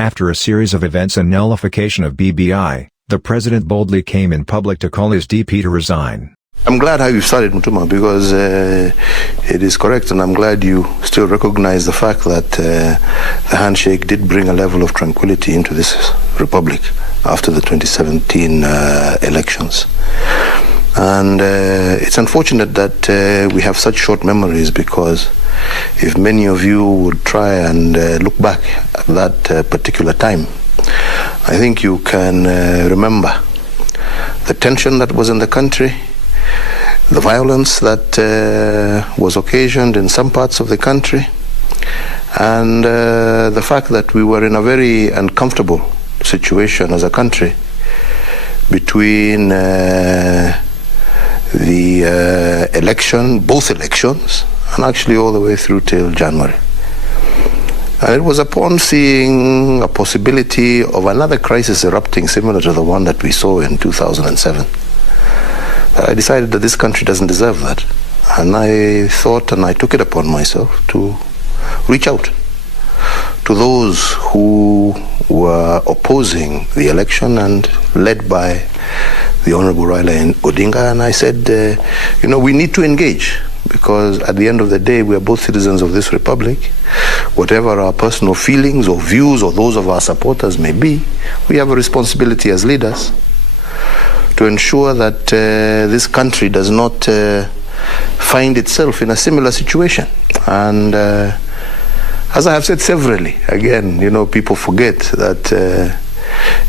After a series of events and nullification of BBI, the president boldly came in public to call his DP to resign. I'm glad how you started, Mutuma, because it is correct, and I'm glad you still recognize the fact that the handshake did bring a level of tranquility into this republic after the 2017 elections. And it's unfortunate that we have such short memories, because if many of you would try and look back at that particular time, I think you can remember the tension that was in the country, the violence that was occasioned in some parts of the country, and the fact that we were in a very uncomfortable situation as a country between the election, both elections, and actually all the way through till January. And it was upon seeing a possibility of another crisis erupting similar to the one that we saw in 2007 that I decided that this country doesn't deserve that. And I thought, and I took it upon myself to reach out to those who were opposing the election and led by the Honorable Raila Odinga, and I said, we need to engage, because at the end of the day, we are both citizens of this republic. Whatever our personal feelings or views or those of our supporters may be, we have a responsibility as leaders to ensure that this country does not find itself in a similar situation. And as I have said severally, again, people forget that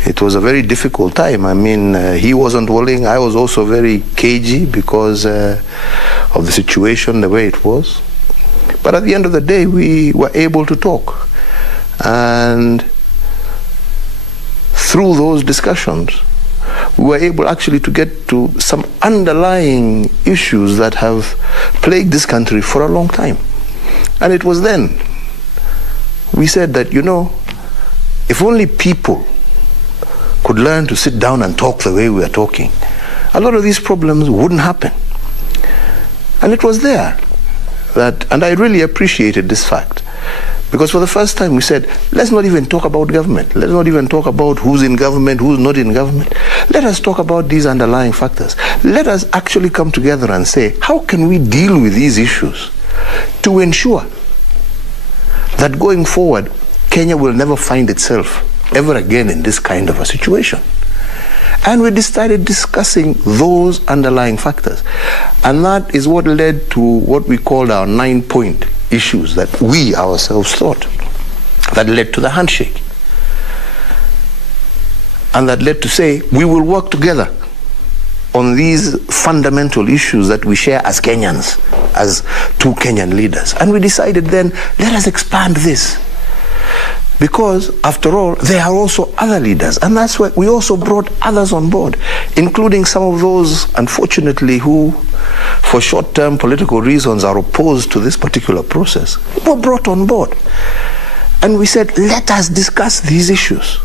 it was a very difficult time. I mean, he wasn't willing. I was also very cagey because of the situation, the way it was. But at the end of the day, we were able to talk. And through those discussions, we were able actually to get to some underlying issues that have plagued this country for a long time. And it was then we said that, if only people could learn to sit down and talk the way we are talking, a lot of these problems wouldn't happen. And it was there that, and I really appreciated this fact, because for the first time we said, let's not even talk about government. Let's not even talk about who's in government, who's not in government. Let us talk about these underlying factors. Let us actually come together and say, how can we deal with these issues to ensure that going forward, Kenya will never find itself ever again in this kind of a situation. And we started discussing those underlying factors. And that is what led to what we called our 9-point issues that we ourselves thought that led to the handshake. And that led to say, we will work together on these fundamental issues that we share as Kenyans, as two Kenyan leaders. And we decided then, let us expand this. Because, after all, there are also other leaders. And that's why we also brought others on board, including some of those, unfortunately, who, for short-term political reasons, are opposed to this particular process, were brought on board. And we said, let us discuss these issues.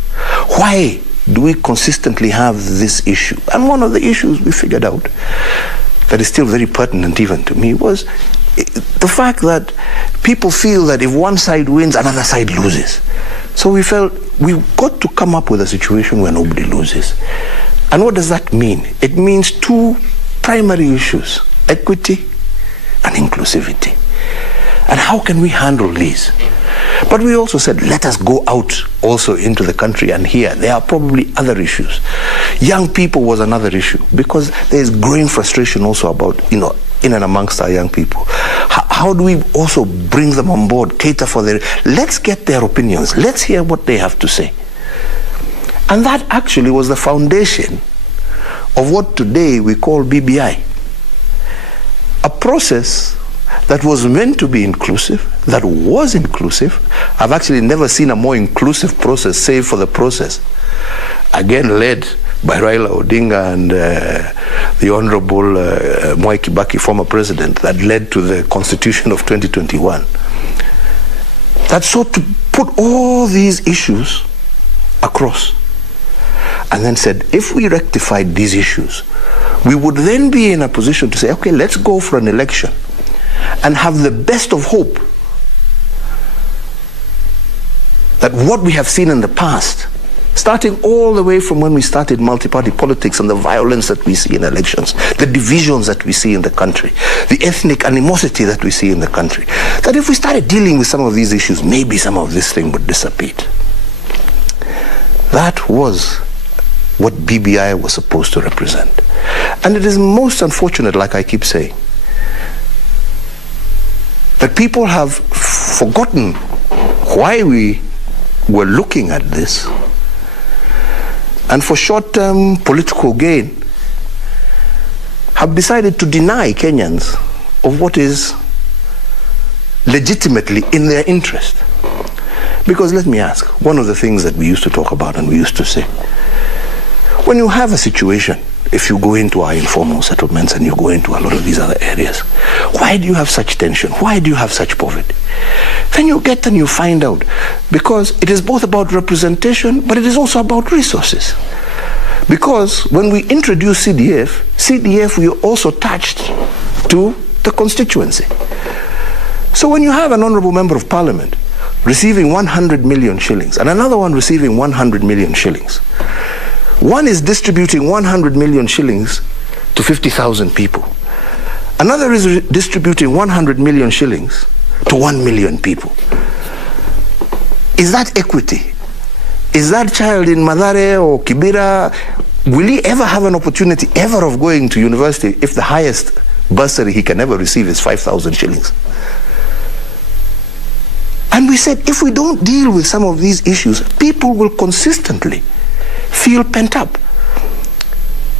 Why do we consistently have this issue? And one of the issues we figured out that is still very pertinent even to me was the fact that people feel that if one side wins, another side loses. So we felt we've got to come up with a situation where nobody loses. And what does that mean? It means two primary issues: equity and inclusivity. And how can we handle these? But we also said, let us go out also into the country and hear. There are probably other issues. Young people was another issue, because there is growing frustration also about, in and amongst our young people. How do we also bring them on board, cater for their... Let's get their opinions. Let's hear what they have to say. And that actually was the foundation of what today we call BBI. A process that was meant to be inclusive, that was inclusive. I've actually never seen a more inclusive process, save for the process, again led by Raila Odinga and the Honorable Mwai Kibaki, former president, that led to the Constitution of 2021. That sought to put all these issues across, and then said, if we rectified these issues, we would then be in a position to say, okay, let's go for an election and have the best of hope that what we have seen in the past, starting all the way from when we started multi-party politics and the violence that we see in elections, the divisions that we see in the country, the ethnic animosity that we see in the country, that if we started dealing with some of these issues, maybe some of this thing would dissipate. That was what BBI was supposed to represent. And it is most unfortunate, like I keep saying, that people have forgotten why we were looking at this, and for short-term political gain have decided to deny Kenyans of what is legitimately in their interest. Because let me ask, one of the things that we used to talk about and we used to say, when you have a situation, if you go into our informal settlements and you go into a lot of these other areas, why do you have such tension? Why do you have such poverty? Then you get and you find out, because it is both about representation, but it is also about resources. Because when we introduced CDF, we also touched to the constituency. So when you have an honorable member of parliament receiving 100 million shillings and another one receiving 100 million shillings, one is distributing 100 million shillings to 50,000 people. Another is distributing 100 million shillings to 1 million people. Is that equity? Is that child in Mathare or Kibera, will he ever have an opportunity ever of going to university if the highest bursary he can ever receive is 5,000 shillings? And we said, if we don't deal with some of these issues, people will consistently feel pent up.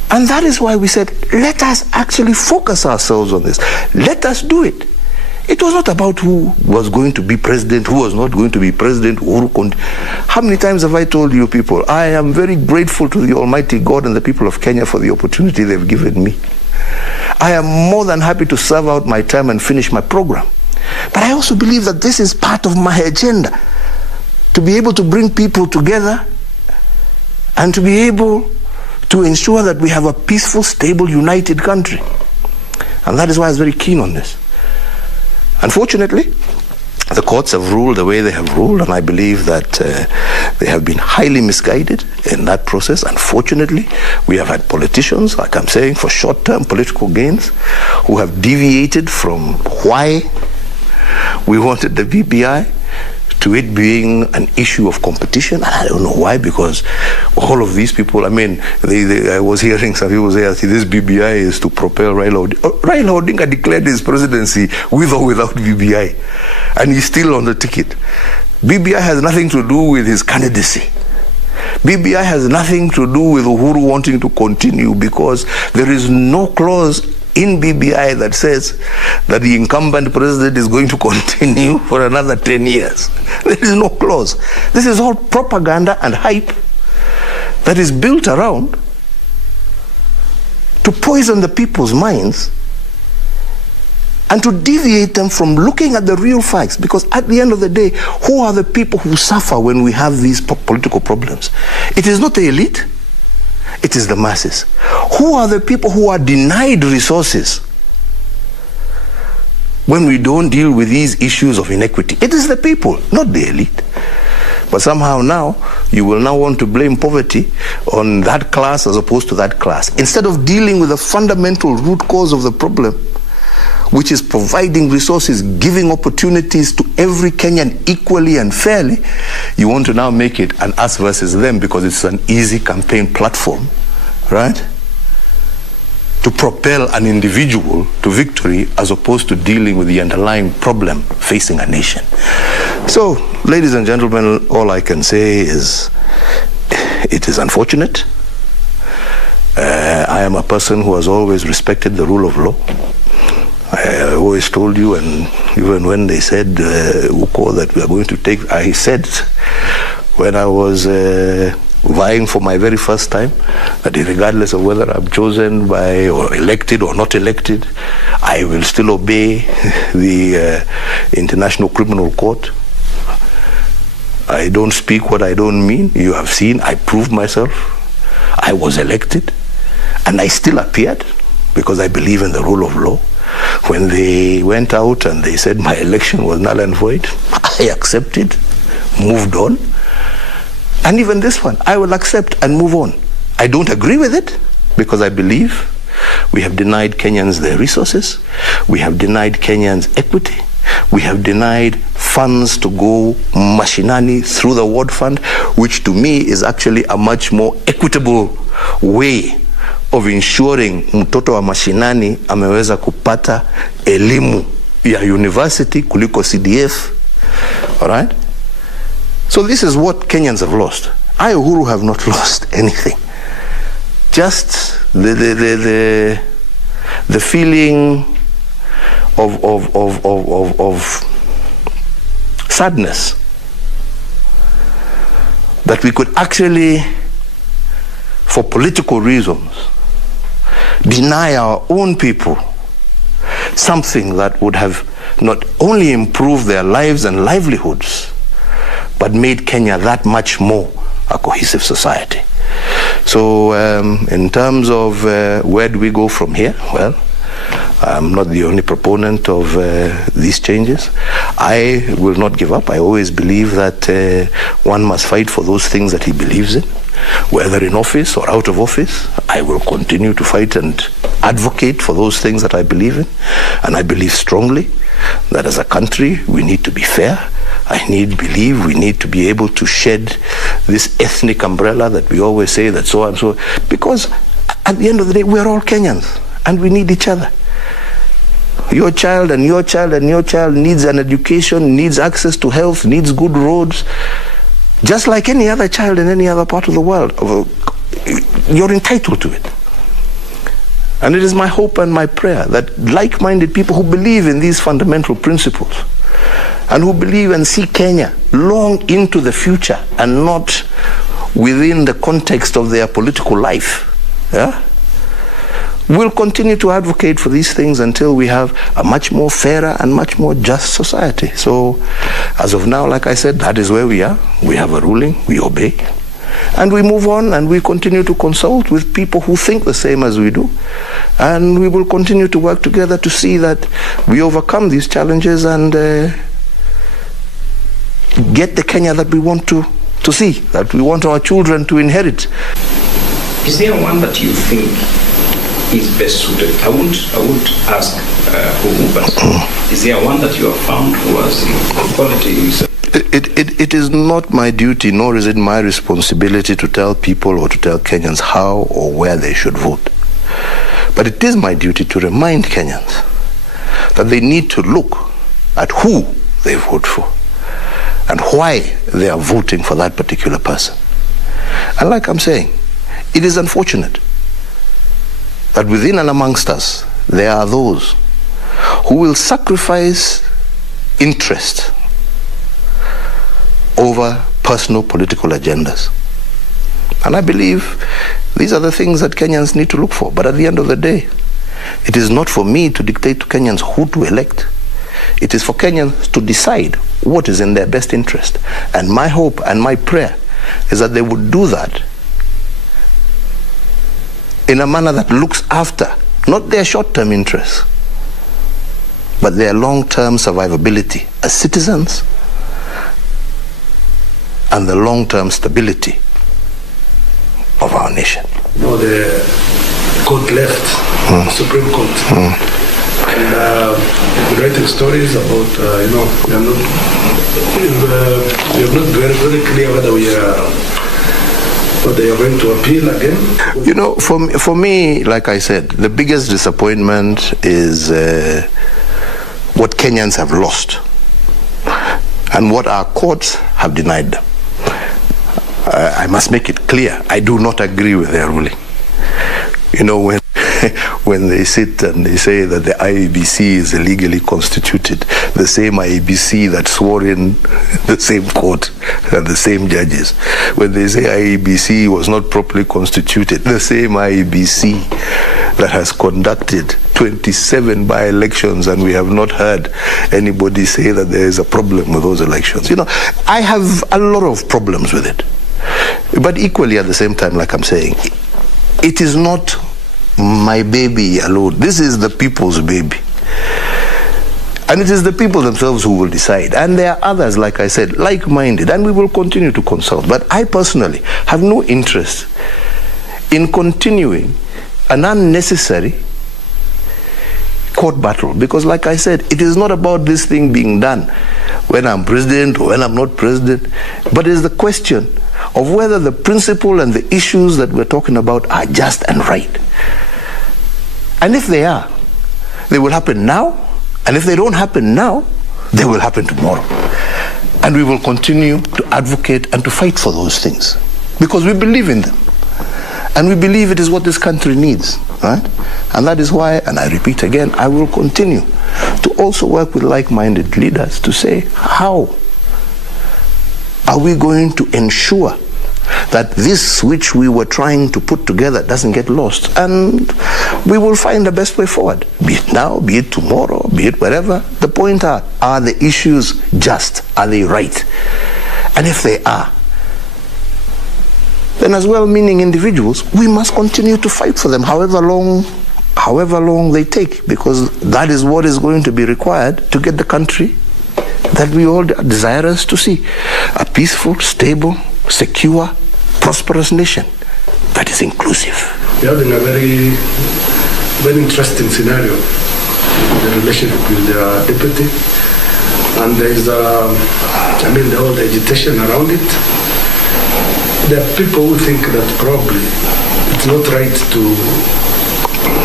And that is why we said, let us actually focus ourselves on this. Let us do it. It was not about who was going to be president, who was not going to be president. How many times have I told you people, I am very grateful to the Almighty God and the people of Kenya for the opportunity they've given me. I am more than happy to serve out my term and finish my program. But I also believe that this is part of my agenda, to be able to bring people together and to be able to ensure that we have a peaceful, stable, united country. And that is why I was very keen on this. Unfortunately, the courts have ruled the way they have ruled, and I believe that they have been highly misguided in that process. Unfortunately, we have had politicians, like I'm saying, for short-term political gains, who have deviated from why we wanted the BBI to it being an issue of competition. And I don't know why, because all of these people, I mean, I was hearing some people say, this BBI is to propel Raila Odinga. Raila Odinga declared his presidency with or without BBI, and he's still on the ticket. BBI has nothing to do with his candidacy. BBI has nothing to do with Uhuru wanting to continue, because there is no clause in BBI that says that the incumbent president is going to continue for another 10 years. There is no clause. This is all propaganda and hype that is built around to poison the people's minds and to deviate them from looking at the real facts. Because at the end of the day, who are the people who suffer when we have these political problems? It is not the elite. It is the masses. Who are the people who are denied resources when we don't deal with these issues of inequity? It is the people, not the elite. But somehow now, you will now want to blame poverty on that class as opposed to that class. Instead of dealing with the fundamental root cause of the problem, which is providing resources, giving opportunities to every Kenyan equally and fairly, you want to now make it an us versus them, because it's an easy campaign platform, right? To propel an individual to victory as opposed to dealing with the underlying problem facing a nation. So, ladies and gentlemen, all I can say is it is unfortunate. I am a person who has always respected the rule of law. I always told you, and even when they said, Uko, that we are going to take, I said, when I was vying for my very first time, that regardless of whether I'm chosen by or elected or not elected, I will still obey the International Criminal Court. I don't speak what I don't mean. You have seen, I proved myself. I was elected, and I still appeared, because I believe in the rule of law. When they went out and they said my election was null and void, I accepted, moved on, And even this one, I will accept and move on. I don't agree with it because I believe we have denied Kenyans their resources. We have denied Kenyans equity. We have denied funds to go mashinani through the ward fund, which to me is actually a much more equitable way of ensuring mtoto wa mashinani ameweza kupata elimu ya university kuliko CDF. All right? So this is what Kenyans have lost. I, Uhuru, have not lost anything. Just the feeling of sadness that we could actually, for political reasons, deny our own people something that would have not only improved their lives and livelihoods, but made Kenya that much more a cohesive society. So in terms of where do we go from here? Well, I'm not the only proponent of these changes. I will not give up. I always believe that one must fight for those things that he believes in, whether in office or out of office. I will continue to fight and advocate for those things that I believe in. And I believe strongly that as a country, we need to be fair. I believe we need to be able to shed this ethnic umbrella that we always say that so and so, because at the end of the day, we're all Kenyans and we need each other. Your child and your child and your child needs an education, needs access to health, needs good roads, just like any other child in any other part of the world. You're entitled to it. And it is my hope and my prayer that like-minded people who believe in these fundamental principles and who believe and see Kenya long into the future and not within the context of their political life, will continue to advocate for these things until we have a much more fairer and much more just society. So as of now, like I said, that is where we are. We have a ruling, we obey, and we move on, and we continue to consult with people who think the same as we do, and we will continue to work together to see that we overcome these challenges and get the Kenya that we want to see, that we want our children to inherit. Is there one that you think is best suited? I won't ask who, but is there one that you have found who has the qualities? It is not my duty, nor is it my responsibility to tell people or to tell Kenyans how or where they should vote. But it is my duty to remind Kenyans that they need to look at who they vote for and why they are voting for that particular person. And like I'm saying, it is unfortunate that within and amongst us, there are those who will sacrifice interest over personal political agendas. And I believe these are the things that Kenyans need to look for. But at the end of the day, it is not for me to dictate to Kenyans who to elect. It is for Kenyans to decide what is in their best interest. And my hope and my prayer is that they would do that in a manner that looks after not their short-term interests, but their long-term survivability as citizens and the long-term stability of our nation. You know, the court left, the Supreme Court. And we're writing stories about, we are not very clear whether they are going to appeal again. You know, for me, like I said, the biggest disappointment is what Kenyans have lost and what our courts have denied them. I must make it clear, I do not agree with their ruling. You know, when they sit and they say that the IEBC is illegally constituted, the same IEBC that swore in the same court and the same judges. When they say IEBC was not properly constituted, the same IEBC that has conducted 27 by-elections, and we have not heard anybody say that there is a problem with those elections. You know, I have a lot of problems with it. But equally at the same time, like I'm saying, it is not my baby alone. This is the people's baby. And it is the people themselves who will decide. And there are others, like I said, like-minded, and we will continue to consult. But I personally have no interest in continuing an unnecessary court battle, because like I said, it is not about this thing being done when I'm president or when I'm not president, but it is the question of whether the principle and the issues that we're talking about are just and right. And if they are, they will happen now, and if they don't happen now, they will happen tomorrow. And we will continue to advocate and to fight for those things, because we believe in them. And we believe it is what this country needs, right? And that is why, and I repeat again, I will continue to also work with like-minded leaders to say, how are we going to ensure that this which we were trying to put together doesn't get lost? And we will find the best way forward, be it now, be it tomorrow, be it wherever. The point are the issues just? Are they right? And if they are, then as well-meaning individuals, we must continue to fight for them, however long they take, because that is what is going to be required to get the country that we all are desirous to see. A peaceful, stable, secure, prosperous nation that is inclusive. We're having a very, very interesting scenario in the relationship with the deputy. And there is, the whole agitation around it. There are people who think that probably it's not right to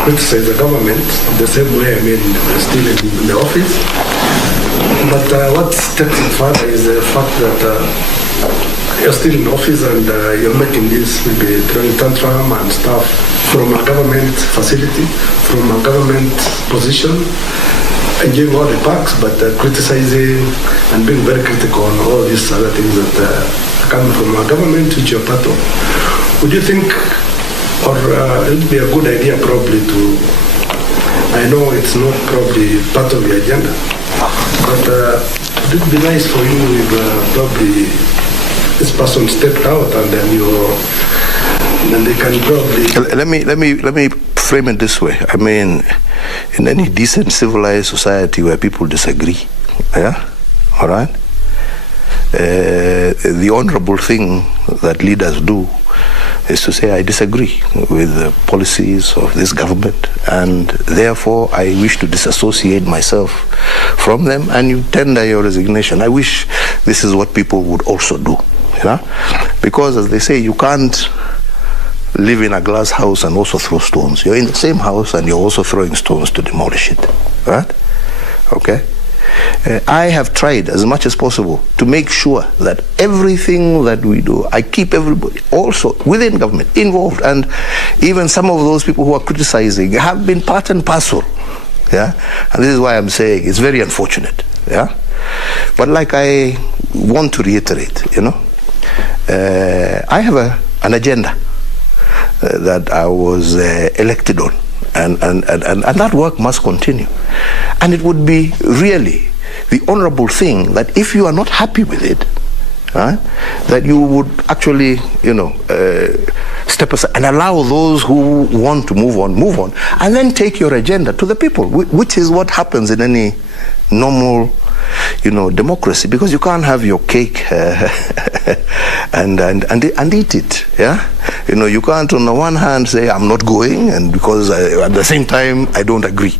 criticize the government the same way, they're still in the office. But what takes it further is the fact that you're still in office and you're making this, maybe throwing tantrum and stuff from a government facility, from a government position, enjoying all the perks, but criticizing and being very critical on all these other things that come from a government which you're part of. Would you think, or it would be a good idea probably to, I know it's not probably part of the agenda, but it would be nice for you if probably this person stepped out and then they can probably... Let me frame it this way. In any decent, civilized society where people disagree, yeah, all right? The honorable thing that leaders do is to say, I disagree with the policies of this government, and therefore I wish to disassociate myself from them, and you tender your resignation. I wish this is what people would also do, you know? Because as they say, you can't live in a glass house and also throw stones. You're in the same house and you're also throwing stones to demolish it, right? Okay? I have tried as much as possible to make sure that everything that we do, I keep everybody also within government involved, and even some of those people who are criticizing have been part and parcel, yeah? And this is why I'm saying it's very unfortunate, yeah? But like I want to reiterate, I have an agenda that I was elected on, and that work must continue. And it would be really the honorable thing that if you are not happy with it, that you would actually, step aside and allow those who want to move on, and then take your agenda to the people, which is what happens in any normal, democracy, because you can't have your cake and eat it, yeah? You can't on the one hand say I'm not going, and because at the same time I don't agree.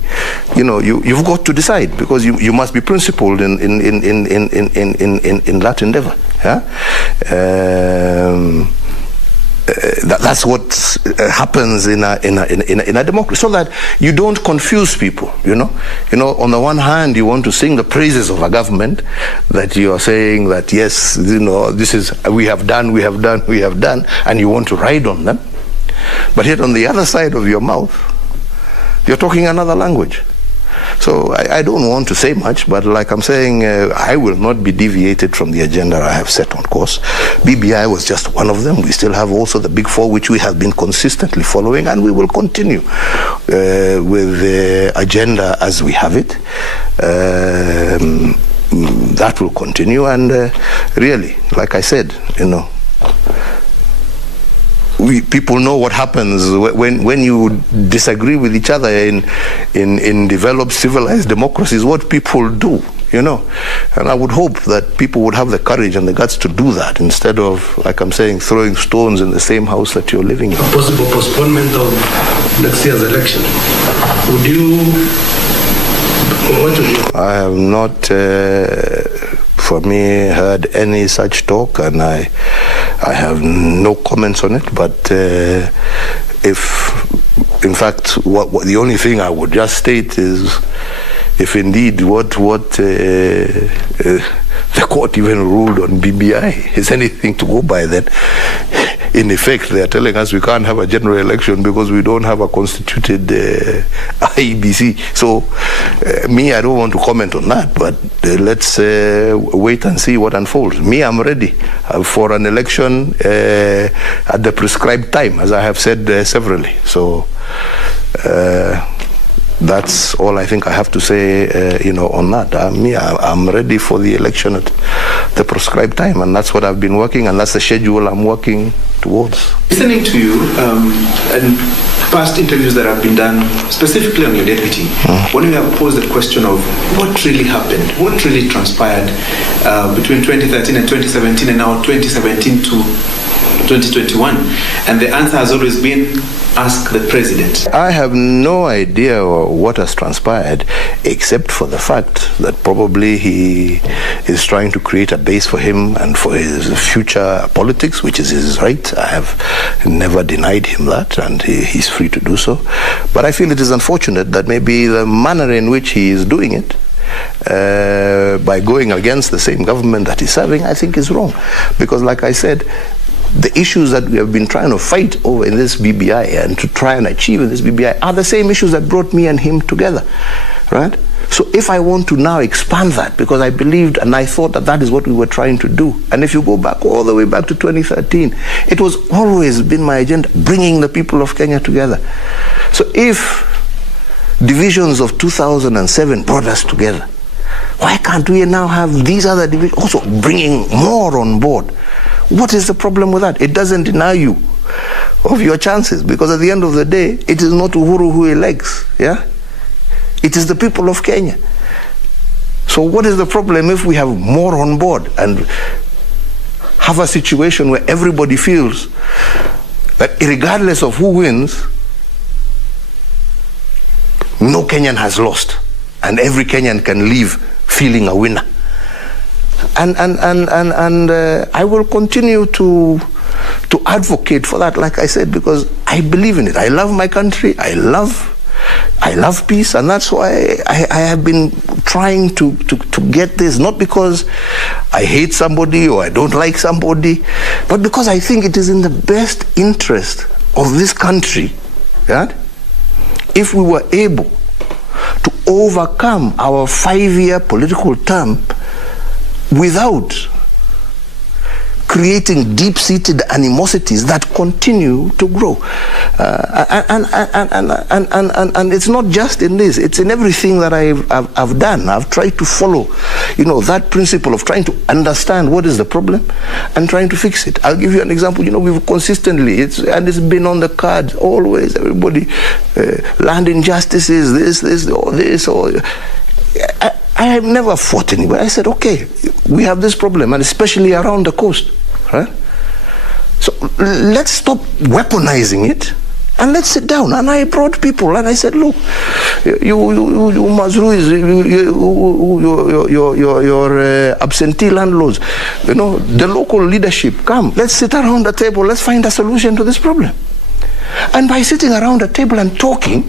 You've got to decide, because you must be principled in that endeavor. Yeah? That's what happens in a democracy, so that you don't confuse people. On the one hand, you want to sing the praises of a government that you are saying that yes, this is we have done, and you want to ride on them. But yet, on the other side of your mouth, you're talking another language. So I don't want to say much, but like I'm saying, I will not be deviated from the agenda I have set on course. BBI was just one of them. We still have also the big four, which we have been consistently following, and we will continue with the agenda as we have it. That will continue, and really, like I said, people know what happens when you disagree with each other in developed civilized democracies. What people do, and I would hope that people would have the courage and the guts to do that instead of, like I'm saying, throwing stones in the same house that you're living in. A possible postponement of next year's election. What would you? I have not, for me, heard any such talk, and I have no comments on it. But if, in fact, the only thing I would just state is, if indeed what the court even ruled on BBI is anything to go by, then in effect they are telling us we can't have a general election because we don't have a constituted IEBC. So I don't want to comment on that, but let's wait and see what unfolds. I'm ready for an election at the prescribed time, as I have said severally. So that's all I think I have to say, on that. I'm ready for the election at the prescribed time, and that's what I've been working, and that's the schedule I'm working towards. Listening to you and past interviews that have been done, specifically on your deputy, when you have posed the question of what really happened, what really transpired between 2013 and 2017, and now 2017 to 2021, and the answer has always been, ask the president. I have no idea what has transpired, except for the fact that probably he is trying to create a base for him and for his future politics, which is his right. I have never denied him that, and he's free to do so. But I feel it is unfortunate that maybe the manner in which he is doing it, by going against the same government that he's serving, I think is wrong. Because like I said, the issues that we have been trying to fight over in this BBI and to try and achieve in this BBI are the same issues that brought me and him together, right? So if I want to now expand that, because I believed and I thought that that is what we were trying to do, and if you go back all the way back to 2013, it was always been my agenda, bringing the people of Kenya together. So if divisions of 2007 brought us together, why can't we now have these other divisions also bringing more on board? What is the problem with that? It doesn't deny you of your chances, because at the end of the day, it is not Uhuru who elects, yeah? It is the people of Kenya. So what is the problem if we have more on board and have a situation where everybody feels that regardless of who wins, no Kenyan has lost, and every Kenyan can leave feeling a winner? And I will continue to advocate for that, like I said, because I believe in it. I love my country. I love peace, and that's why I have been trying to get this, not because I hate somebody or I don't like somebody, but because I think it is in the best interest of this country, right? If we were able to overcome our 5-year political term without creating deep-seated animosities that continue to grow. And it's not just in this, it's in everything that I've done. I've tried to follow, that principle of trying to understand what is the problem and trying to fix it. I'll give you an example. We've consistently, it's been on the cards always, everybody, land injustices, this, or I have never fought anybody. I said, okay, we have this problem, and especially around the coast, right? So let's stop weaponizing it, and let's sit down. And I brought people, and I said, look, you Mazruis, your absentee landlords, the local leadership, come, let's sit around the table, let's find a solution to this problem. And by sitting around the table and talking,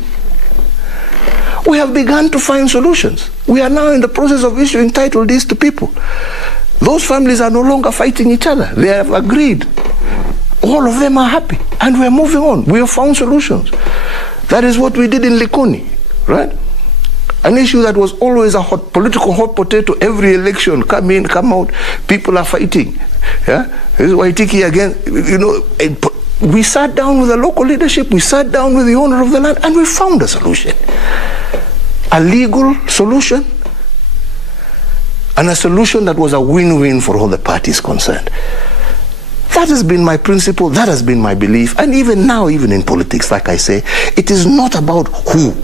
we have begun to find solutions. We are now in the process of issuing title deeds to people. Those families are no longer fighting each other. They have agreed. All of them are happy. And we're moving on. We have found solutions. That is what we did in Likoni, right? An issue that was always a political hot potato. Every election, come in, come out, people are fighting. Yeah? This is Waitiki again. We sat down with the local leadership, we sat down with the owner of the land, and we found a solution. A legal solution, and a solution that was a win-win for all the parties concerned. That has been my principle, that has been my belief. And even now, even in politics, like I say, it is not about who,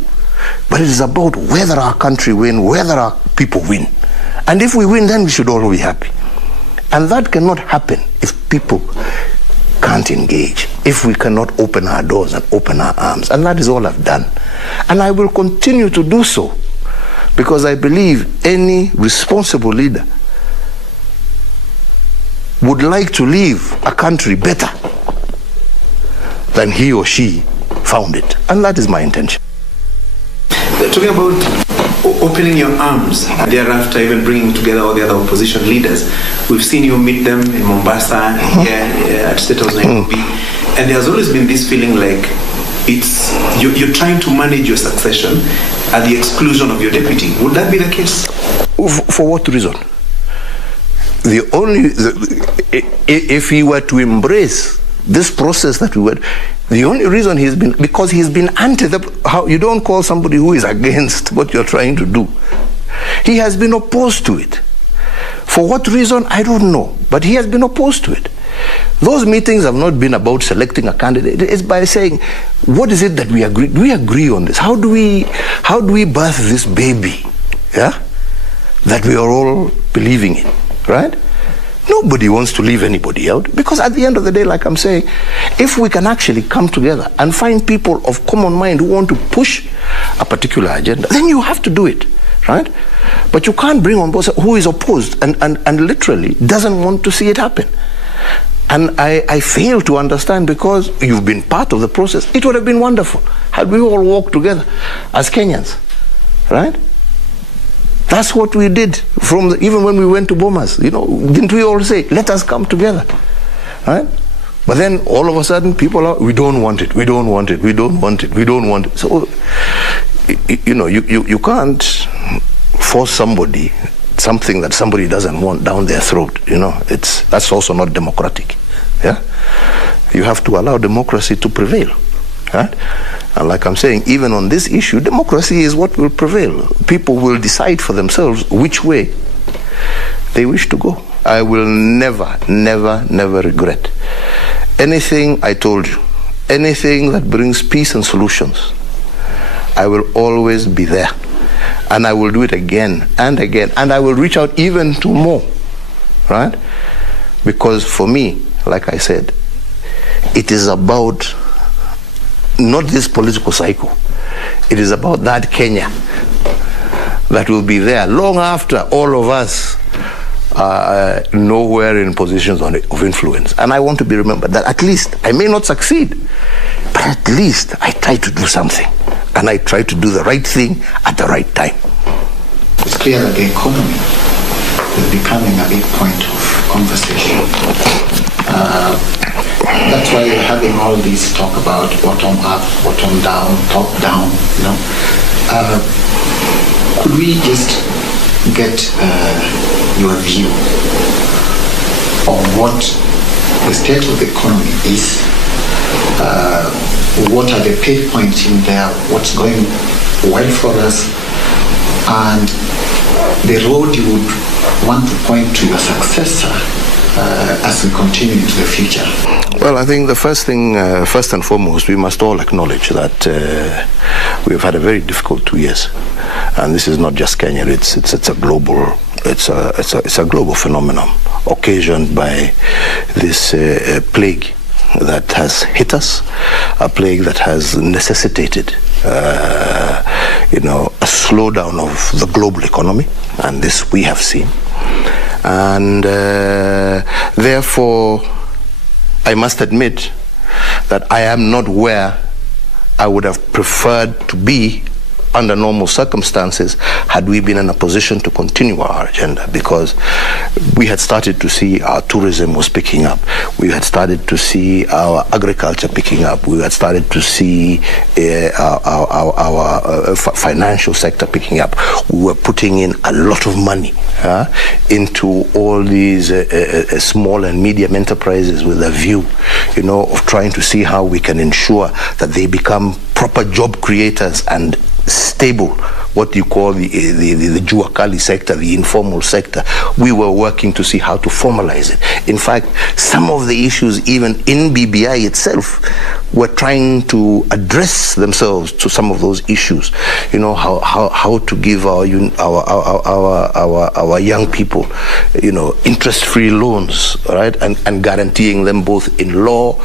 but it is about whether our country win, whether our people win. And if we win, then we should all be happy. And that cannot happen if people can't engage, if we cannot open our doors and open our arms. And that is all I've done. And I will continue to do so, because I believe any responsible leader would like to leave a country better than he or she found it. And that is my intention. Talking about opening your arms and thereafter even bringing together all the other opposition leaders, we've seen you meet them in Mombasa, here at State House Nairobi, and there's always been this feeling like you're trying to manage your succession at the exclusion of your deputy. Would that be the case? For what reason? If he were to embrace this process that we were, the only reason because he's been how you don't call somebody who is against what you're trying to do. He has been opposed to it. For what reason, I don't know, but he has been opposed to it. Those meetings have not been about selecting a candidate. It's by saying, what is it that we agree? Do we agree on this? How do we birth this baby? Yeah, that we are all believing in, right? Nobody wants to leave anybody out, because at the end of the day, like I'm saying, if we can actually come together and find people of common mind who want to push a particular agenda, then you have to do it, right? But you can't bring on board who is opposed and literally doesn't want to see it happen. And I fail to understand, because you've been part of the process. It would have been wonderful had we all walked together as Kenyans, right? That's what we did even when we went to Bomas. Didn't we all say, let us come together, right? But then all of a sudden people are, we don't want it, we don't want it, we don't want it, we don't want it. So, you can't force somebody something that somebody doesn't want down their throat. That's also not democratic. Yeah, you have to allow democracy to prevail, right? And like I'm saying, even on this issue, democracy is what will prevail. People will decide for themselves which way they wish to go. I will never, never, never regret anything I told you. Anything that brings peace and solutions, I will always be there. And I will do it again and again. And I will reach out even to more, right? Because for me, like I said, it is about not this political cycle. It is about that Kenya that will be there long after all of us are nowhere in positions of influence. And I want to be remembered that at least, I may not succeed, but at least I try to do something. And I try to do the right thing at the right time. It's clear that the economy is becoming a big point of conversation. That's why you're having all this talk about bottom up, bottom down, top down, Could we just get your view on what the state of the economy is? What are the pain points in there? What's going well for us? And the road you would want to point to your successor as we continue into the future? Well, I think the first and foremost, we must all acknowledge that we've had a very difficult 2 years, and this is not just Kenya. It's a global phenomenon occasioned by this plague that has hit us, a plague that has necessitated a slowdown of the global economy, and this we have seen. And therefore, I must admit that I am not where I would have preferred to be under normal circumstances had we been in a position to continue our agenda, because we had started to see our tourism was picking up. We had started to see our agriculture picking up. We had started to see our financial sector picking up. We were putting in a lot of money into all these small and medium enterprises with a view, of trying to see how we can ensure that they become proper job creators and stable what you call the jua kali sector, the informal sector. We were working to see how to formalize it. In fact, some of the issues even in BBI itself were trying to address themselves to some of those issues. You know, how to give our young people, you know, interest-free loans, right, and guaranteeing them both in law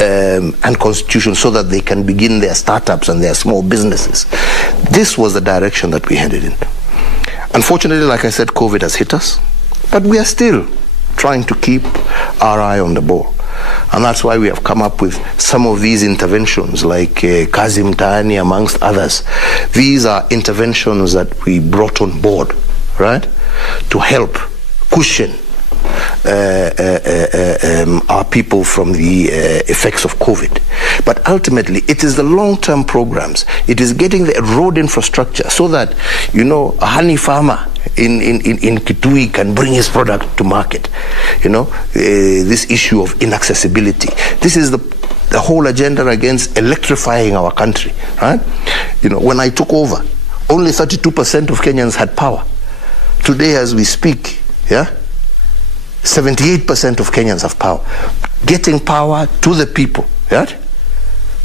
and constitution, so that they can begin their startups and their small businesses. This was the direction that we headed in. Unfortunately, like I said, COVID has hit us, but we are still trying to keep our eye on the ball. And that's why we have come up with some of these interventions, like Kazi Mtaani, amongst others. These are interventions that we brought on board, right, to help cushion our people from the effects of COVID. But ultimately, it is the long-term programs. It is getting the road infrastructure so that, you know, a honey farmer in Kitui can bring his product to market. You know, this issue of inaccessibility. This is the whole agenda against electrifying our country, right? You know, when I took over, only 32% of Kenyans had power. Today, as we speak, 78% of Kenyans have power. Getting power to the people, right?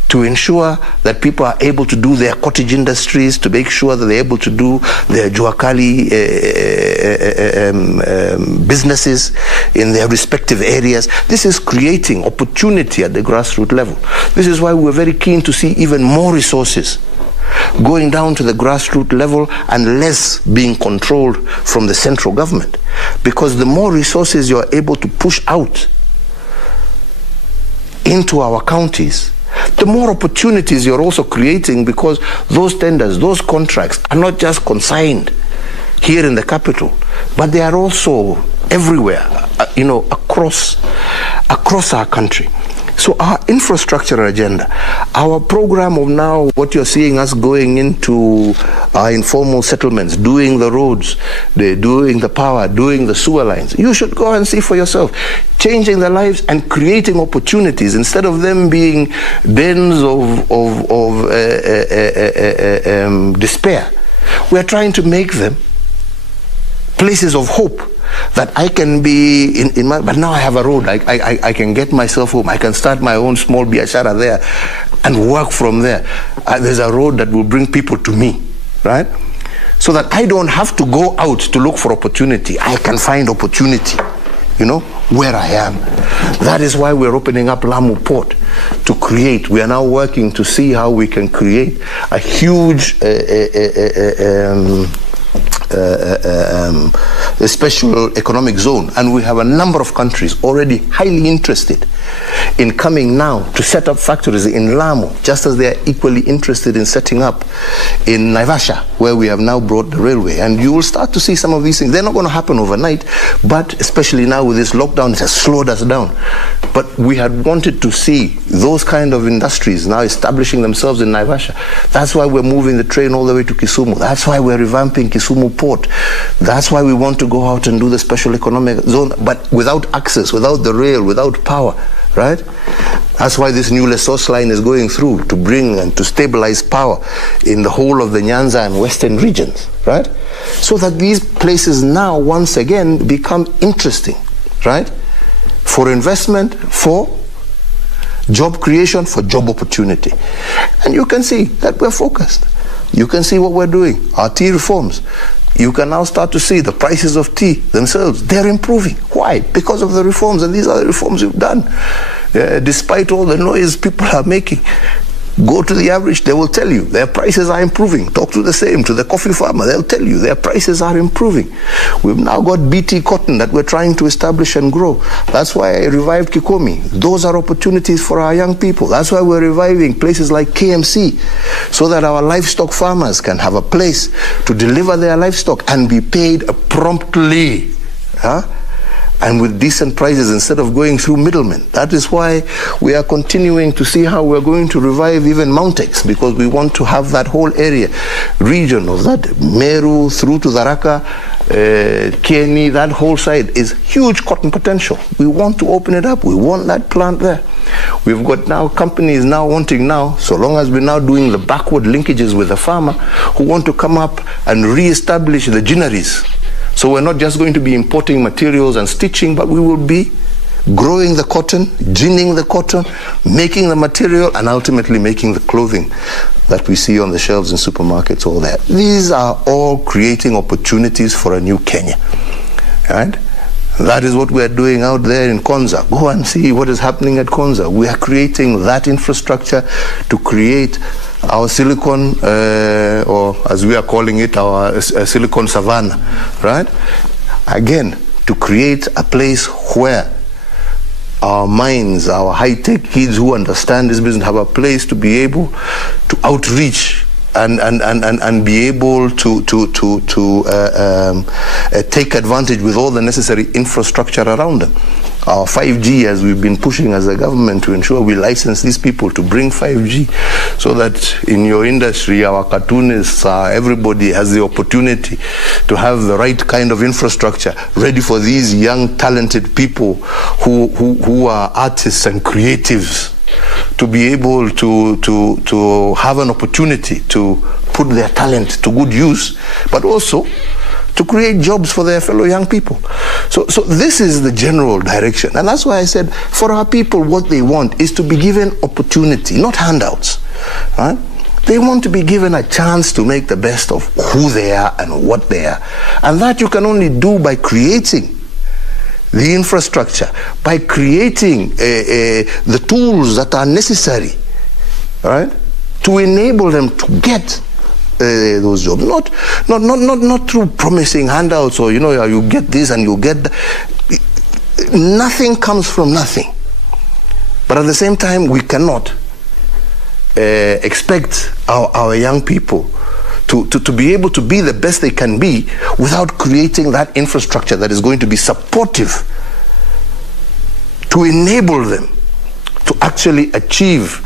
To ensure that people are able to do their cottage industries, to make sure that they're able to do their juakali businesses in their respective areas. This is creating opportunity at the grassroots level. This is why we're very keen to see even more resources going down to the grassroots level and less being controlled from the central government. Because the more resources you're able to push out into our counties, the more opportunities you're also creating, because those tenders, those contracts are not just consigned here in the capital, but they are also everywhere, you know, across our country. So our infrastructure agenda, our program of now, what you're seeing us going into our informal settlements, doing the roads, doing the power, doing the sewer lines, you should go and see for yourself. Changing their lives and creating opportunities instead of them being dens of despair. We are trying to make them places of hope. That I can be in my, but now I have a road, I can get myself home, I can start my own small biashara there and work from there. There's a road that will bring people to me, right? So that I don't have to go out to look for opportunity. I can find opportunity, you know, where I am. That is why we're opening up Lamu Port to create. We are now working to see how we can create a huge a special economic zone, and we have a number of countries already highly interested in coming now to set up factories in Lamu, just as they are equally interested in setting up in Naivasha, where we have now brought the railway. And you will start to see some of these things. They're not going to happen overnight, but especially now with this lockdown, it has slowed us down. But we had wanted to see those kind of industries now establishing themselves in Naivasha. That's why we're moving the train all the way to Kisumu. That's why we're revamping Kisumu Port. That's why we want to go out and do the special economic zone, but without access, without the rail, without power, right? That's why this new resource line is going through to bring and to stabilize power in the whole of the Nyanza and Western regions, right? So that these places now once again become interesting, right? For investment, for job creation, for job opportunity. And you can see that we're focused. You can see what we're doing, our tea reforms. You can now start to see the prices of tea themselves. They're improving. Why? Because of the reforms, and these are the reforms we've done. Despite all the noise people are making, go to the average, they will tell you their prices are improving. Talk to the coffee farmer, they'll tell you their prices are improving. We've now got BT cotton that we're trying to establish and grow. That's why I revived Kikomi. Those are opportunities for our young people. That's why we're reviving places like KMC, so that our livestock farmers can have a place to deliver their livestock and be paid promptly. And with decent prices instead of going through middlemen. That is why we are continuing to see how we're going to revive even Mountex, because we want to have that whole area, region of that Meru through to Tharaka, Kieni, that whole side is huge cotton potential. We want to open it up. We want that plant there. We We've got now companies now wanting now, so long as we're now doing the backward linkages with the farmer, who want to come up and re-establish the ginneries. So we're not just going to be importing materials and stitching, but we will be growing the cotton, ginning the cotton, making the material, and ultimately making the clothing that we see on the shelves in supermarkets, all that. These are all creating opportunities for a new Kenya, right? That is what we're doing out there in Konza. Go and see what is happening at Konza. We are creating that infrastructure to create our silicon, or as we are calling it, our silicon savannah, right? Again, to create a place where our minds, our high-tech kids who understand this business have a place to be able to outreach and be able to take advantage with all the necessary infrastructure around them. Our 5G, as we've been pushing as a government to ensure we license these people to bring 5G, so that in your industry, our cartoonists, everybody has the opportunity to have the right kind of infrastructure ready for these young, talented people who are artists and creatives, to be able to have an opportunity to put their talent to good use, but also to create jobs for their fellow young people. So this is the general direction. And that's why I said, for our people, what they want is to be given opportunity, not handouts, right? They want to be given a chance to make the best of who they are and what they are. And that you can only do by creating the infrastructure, by creating the tools that are necessary, right, to enable them to get those jobs. Not through promising handouts, or you get this and you get nothing comes from nothing. But at the same time, we cannot expect our young people to be able to be the best they can be without creating that infrastructure that is going to be supportive to enable them to actually achieve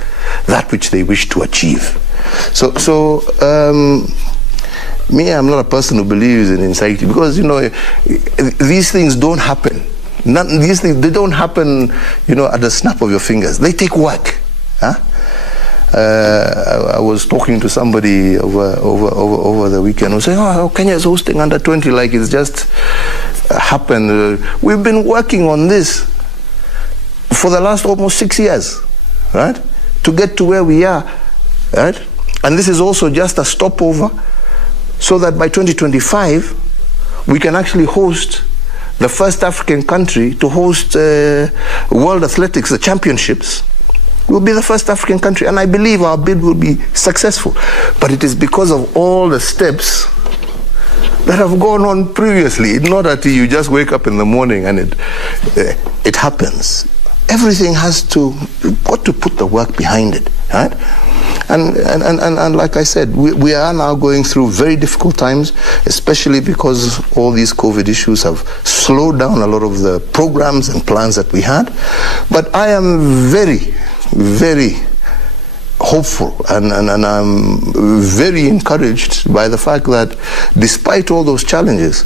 that which they wish to achieve. Me, I'm not a person who believes in anxiety, because these things don't happen. These things, they don't happen at the snap of your fingers. They take work. I was talking to somebody over the weekend who said, "Oh, Kenya is hosting under 20 like it's just happened." We've been working on this for the last almost 6 years, right, to get to where we are, right? And this is also just a stopover, so that by 2025 we can actually host the first African country to host World Athletics, the championships. We'll be the first African country, and I believe our bid will be successful. But it is because of all the steps that have gone on previously. It's not that you just wake up in the morning and it happens. Everything has to, you've got to put the work behind it, right? And like I said, we are now going through very difficult times, especially because all these COVID issues have slowed down a lot of the programs and plans that we had. But I am very, very hopeful, and I'm very encouraged by the fact that despite all those challenges,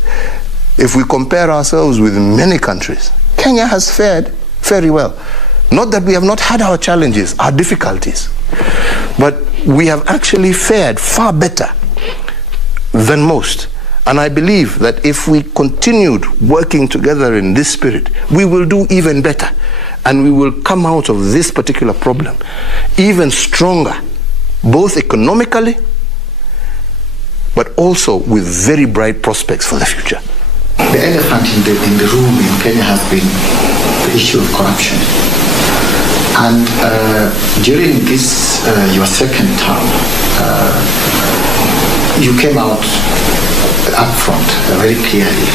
if we compare ourselves with many countries, Kenya has fared very well. Not that we have not had our challenges, our difficulties, but we have actually fared far better than most. And I believe that if we continued working together in this spirit, we will do even better. And we will come out of this particular problem even stronger, both economically, but also with very bright prospects for the future. The elephant in the room in Kenya has been the issue of corruption. And during this, your second term, you came out up front very clearly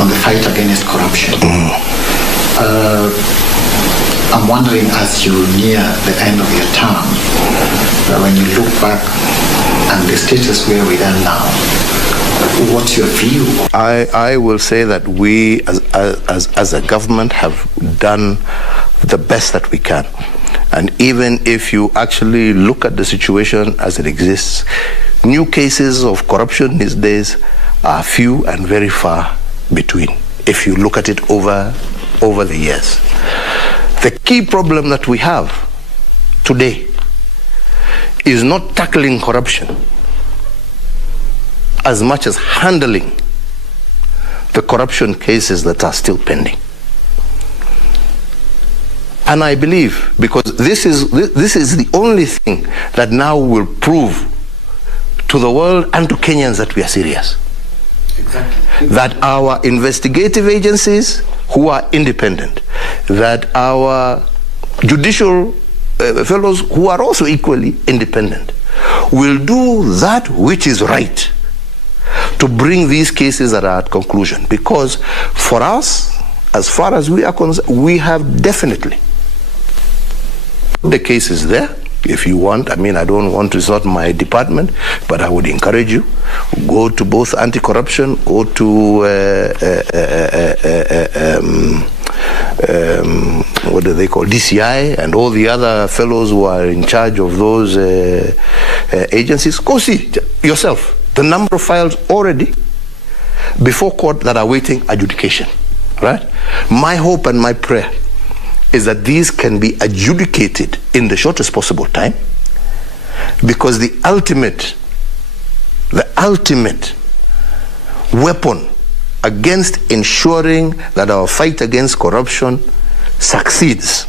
on the fight against corruption. I'm wondering, as you near the end of your term, when you look back and the status where we are now, what's your view? I will say that we as a government have done the best that we can. And even if you actually look at the situation as it exists, new cases of corruption these days are few and very far between, if you look at it over the years. The key problem that we have today is not tackling corruption as much as handling the corruption cases that are still pending. And I believe, because this is the only thing that now will prove to the world and to Kenyans that we are serious. Exactly. That our investigative agencies, who are independent, that our judicial fellows, who are also equally independent, will do that which is right to bring these cases that are at conclusion. Because for us, as far as we are concerned, we have definitely the case is there. If you want, I mean, I don't want to, it's not my department, but I would encourage you, go to both anti-corruption, go to what do they call, DCI, and all the other fellows who are in charge of those agencies. Go see yourself the number of files already before court that are waiting adjudication, right? My hope and my prayer is that these can be adjudicated in the shortest possible time, because the ultimate weapon against ensuring that our fight against corruption succeeds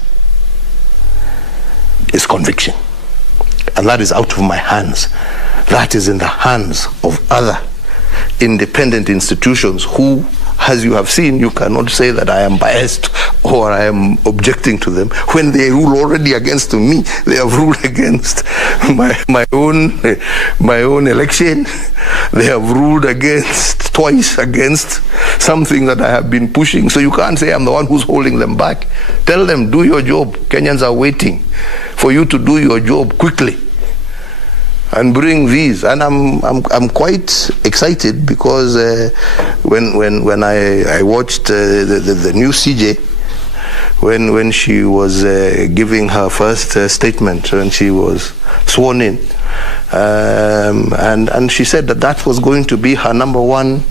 is conviction. And that is out of my hands. That is in the hands of other independent institutions who, as you have seen, you cannot say that I am biased or I am objecting to them. When they rule already against me, they have ruled against my own election. They have ruled twice against something that I have been pushing. So you can't say I'm the one who's holding them back. Tell them, do your job. Kenyans are waiting for you to do your job quickly and bring these. And I'm quite excited because when I watched the new CJ, when she was giving her first statement, when she was sworn in, and she said that was going to be her number one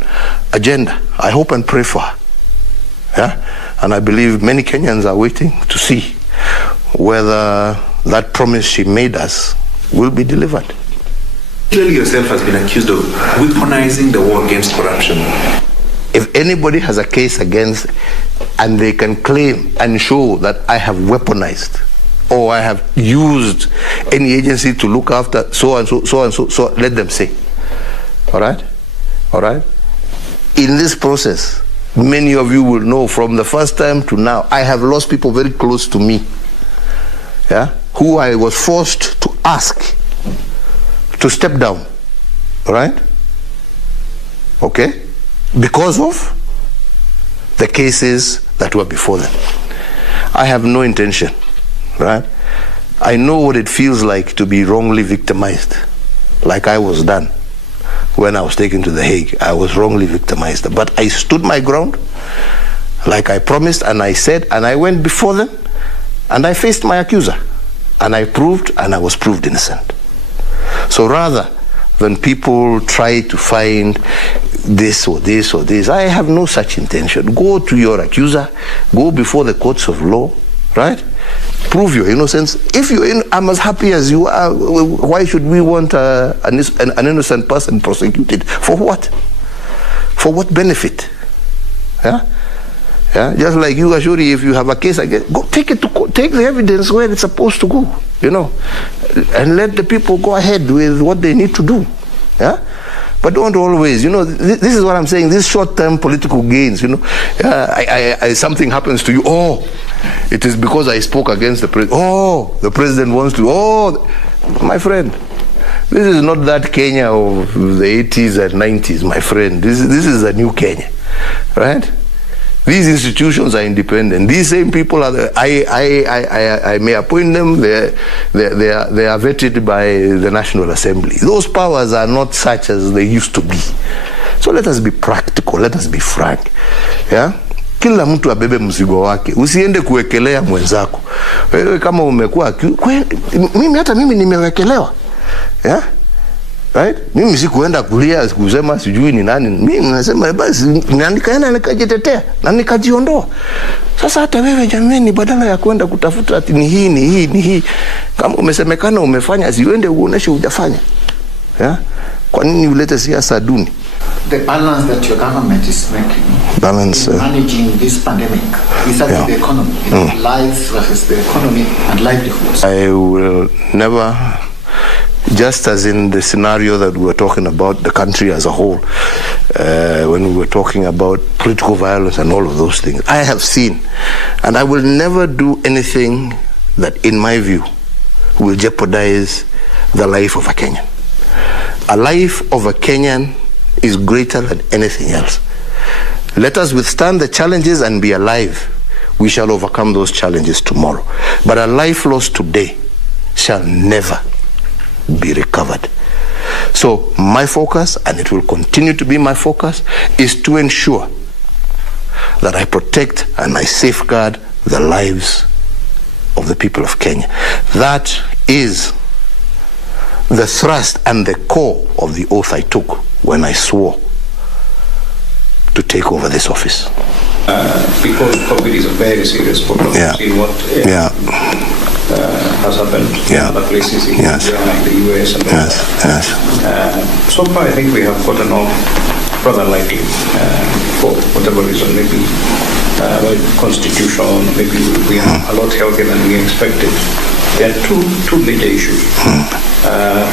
agenda. I hope and pray for her. Yeah? And I believe many Kenyans are waiting to see whether that promise she made us will be delivered. Clearly yourself has been accused of weaponizing the war against corruption. If anybody has a case against, and they can claim and show that I have weaponized or I have used any agency to look after so and so, let them say. All right? All right? In this process, many of you will know from the first time to now, I have lost people very close to me, yeah, who I was forced to ask to step down, right? Okay? Because of the cases that were before them. I have no intention, right? I know what it feels like to be wrongly victimized, like I was done when I was taken to The Hague. I was wrongly victimized, but I stood my ground like I promised, and I said, and I went before them, and I faced my accuser, and I proved, and I was proved innocent. So rather than people try to find this or this or this, I have no such intention. Go to your accuser, go before the courts of law, right? Prove your innocence. If I'm as happy as you are, why should we want an innocent person prosecuted? For what? For what benefit? Yeah? Yeah? Just like you, Ashuri, if you have a case against, go take it to court, take the evidence where it's supposed to go, you know, and let the people go ahead with what they need to do. Yeah? But don't always, you know, this is what I'm saying, these short-term political gains, you know, something happens to you, oh, it is because I spoke against the president, oh, the president wants to, oh, my friend, this is not that Kenya of the 80s and 90s, my friend. This is a new Kenya, right? These institutions are independent. These same people are I may appoint them. They are vetted by the National Assembly. Those powers are not such as they used to be. So let us be practical. Let us be frank. Yeah? Kila mtu abebe mzigo wake. Usiende kuwekelea mwenzako. Wewe kama umekuwa mimi hata mimi nimewekelewa. Yeah? Right? Mimi sikuenda kulia kusema sijui ni nani. Mimi nasema basi nikaenda nikajitetea na nikajiondoa. Sasa hata wewe jamani, badala ya kwenda kutafuta ati ni hii, kama umesemekana umefanya, siwende uoneshe hujafanya. Yeah? Kwa nini ulete siasa duni? The balance that your government is making in managing this pandemic is that the economy, lives versus the economy and livelihoods. I will never, just as in the scenario that we were talking about, the country as a whole, when we were talking about political violence and all of those things, I have seen, and I will never do anything that, in my view, will jeopardize the life of a Kenyan. A life of a Kenyan is greater than anything else. Let us withstand the challenges and be alive. We shall overcome those challenges tomorrow. But a life lost today shall never be recovered. So my focus, and it will continue to be my focus, is to ensure that I protect and I safeguard the lives of the people of Kenya. That is the thrust and the core of the oath I took when I swore to take over this office. Because COVID is a very serious problem. See what has happened in other places in India, like the US and all that. So far, I think we have gotten off rather lightly for whatever reason, maybe constitution, maybe we are a lot healthier than we expected. There are two major issues.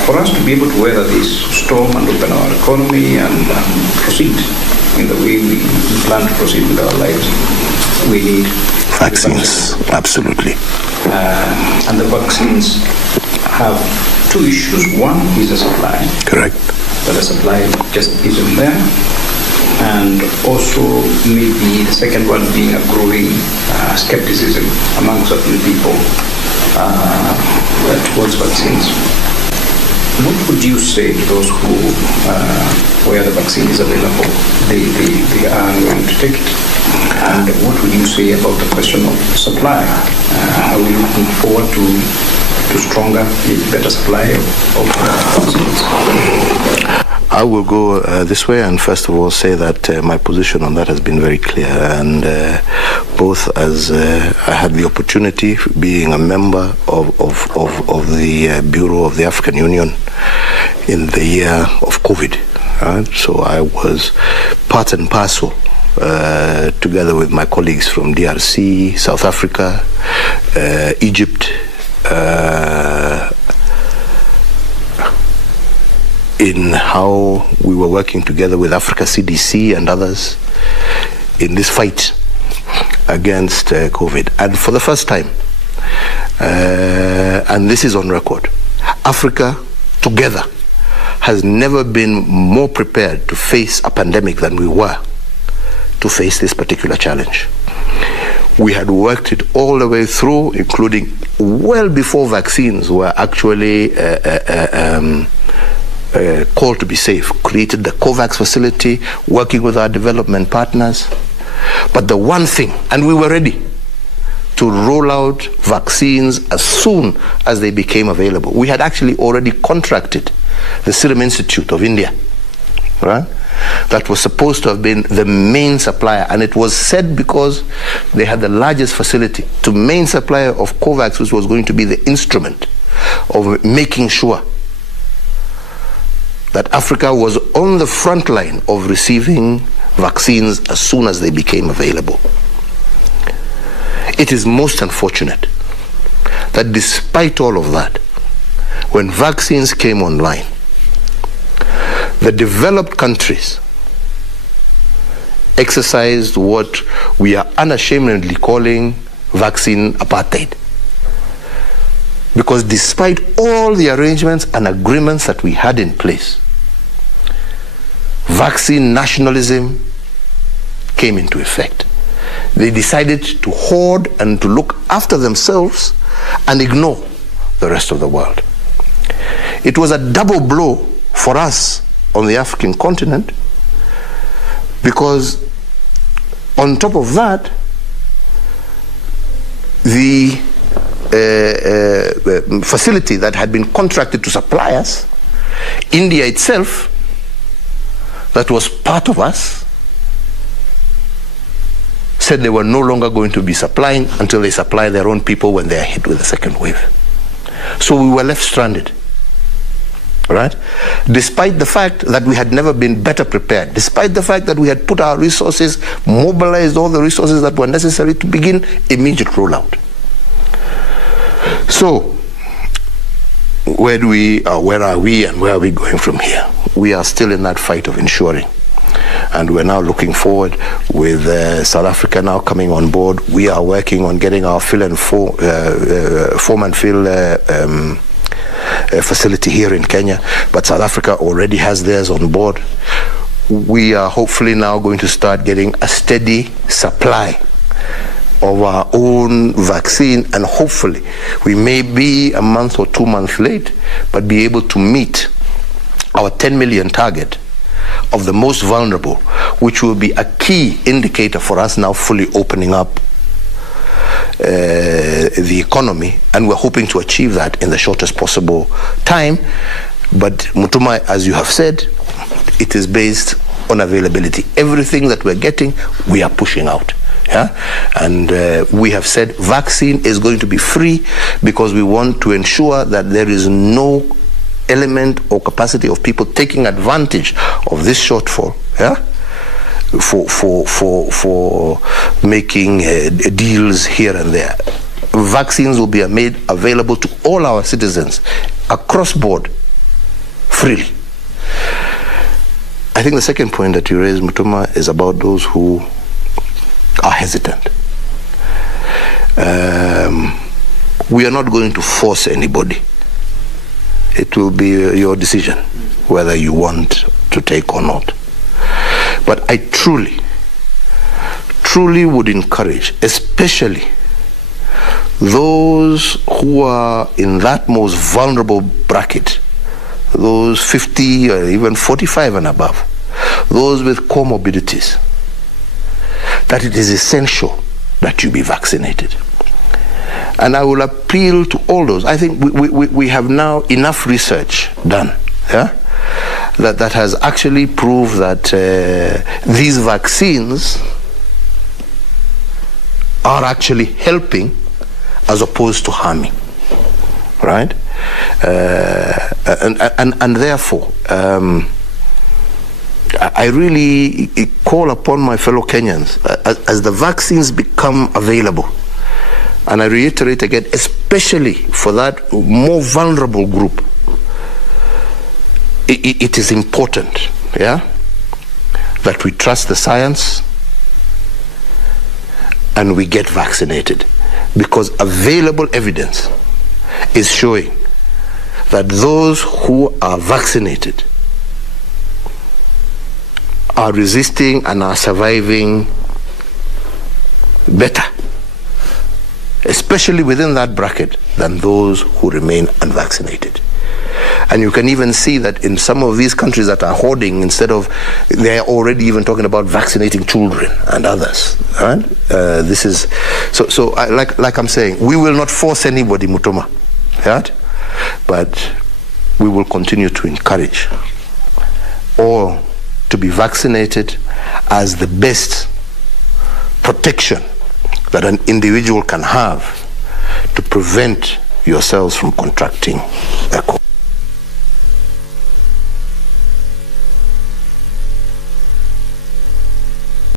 For us to be able to weather this storm and open our economy and proceed in the way we plan to proceed with our lives, we need vaccines. Absolutely. And the vaccines have two issues. One is the supply. Correct. But the supply just isn't there. And also maybe the second one being a growing skepticism among certain people towards vaccines. What would you say to those who, where the vaccine is available, they are going to take it? And what would you say about the question of supply? Are we looking forward to stronger, better supply of vaccines? I will go this way, and first of all say that my position on that has been very clear, and both as I had the opportunity, being a member of the Bureau of the African Union in the year of COVID. So I was part and parcel, together with my colleagues from DRC, South Africa, Egypt, in how we were working together with Africa CDC and others in this fight against COVID. And for the first time, and this is on record, Africa together has never been more prepared to face a pandemic than we were to face this particular challenge. We had worked it all the way through, including well before vaccines were actually called to be safe, created the COVAX facility, working with our development partners. But the one thing, and we were ready to roll out vaccines as soon as they became available. We had actually already contracted the Serum Institute of India, right? That was supposed to have been the main supplier, and it was said because they had the largest facility, to main supplier of COVAX, which was going to be the instrument of making sure that Africa was on the front line of receiving vaccines as soon as they became available. It is most unfortunate that despite all of that, when vaccines came online, the developed countries exercised what we are unashamedly calling vaccine apartheid. Because despite all the arrangements and agreements that we had in place, vaccine nationalism came into effect. They decided to hoard and to look after themselves and ignore the rest of the world. It was a double blow for us on the African continent, because on top of that, the facility that had been contracted to supply us India itself, that was part of us, said they were no longer going to be supplying until they supply their own people when they are hit with the second wave. So we were left stranded, right? Despite the fact that we had never been better prepared, despite the fact that we had put our resources, mobilized all the resources that were necessary to begin immediate rollout. So, where are we and where are we going from here? We are still in that fight of ensuring. And we're now looking forward with South Africa now coming on board. We are working on getting our form and fill facility here in Kenya, but South Africa already has theirs on board. We are hopefully now going to start getting a steady supply of our own vaccine, and hopefully we may be a month or 2 months late, but be able to meet our 10 million target of the most vulnerable, which will be a key indicator for us now fully opening up the economy, and we're hoping to achieve that in the shortest possible time. But Mutuma, as you have said, it is based on availability. Everything that we're getting, we are pushing out. Yeah? And we have said vaccine is going to be free because we want to ensure that there is no element or capacity of people taking advantage of this shortfall, yeah, for making deals here and there. Vaccines will be made available to all our citizens across board freely. I think the second point that you raised, Mutuma, is about those who are hesitant. We are not going to force anybody. It will be your decision whether you want to take or not. But I truly would encourage, especially those who are in that most vulnerable bracket, those 50 or even 45 and above, those with comorbidities, that it is essential that you be vaccinated. And I will appeal to all those. I think we have now enough research done, yeah, that has actually proved that these vaccines are actually helping as opposed to harming, right? And therefore, I really call upon my fellow Kenyans, as the vaccines become available, and I reiterate again, especially for that more vulnerable group, it is important, yeah, that we trust the science and we get vaccinated, because available evidence is showing that those who are vaccinated are resisting and are surviving better, especially within that bracket, than those who remain unvaccinated. And you can even see that in some of these countries that are hoarding, instead of, they're already even talking about vaccinating children and others. Right? This is so. Like I'm saying, we will not force anybody, Mutoma, right? But we will continue to encourage all to be vaccinated as the best protection that an individual can have to prevent yourselves from contracting a COVID.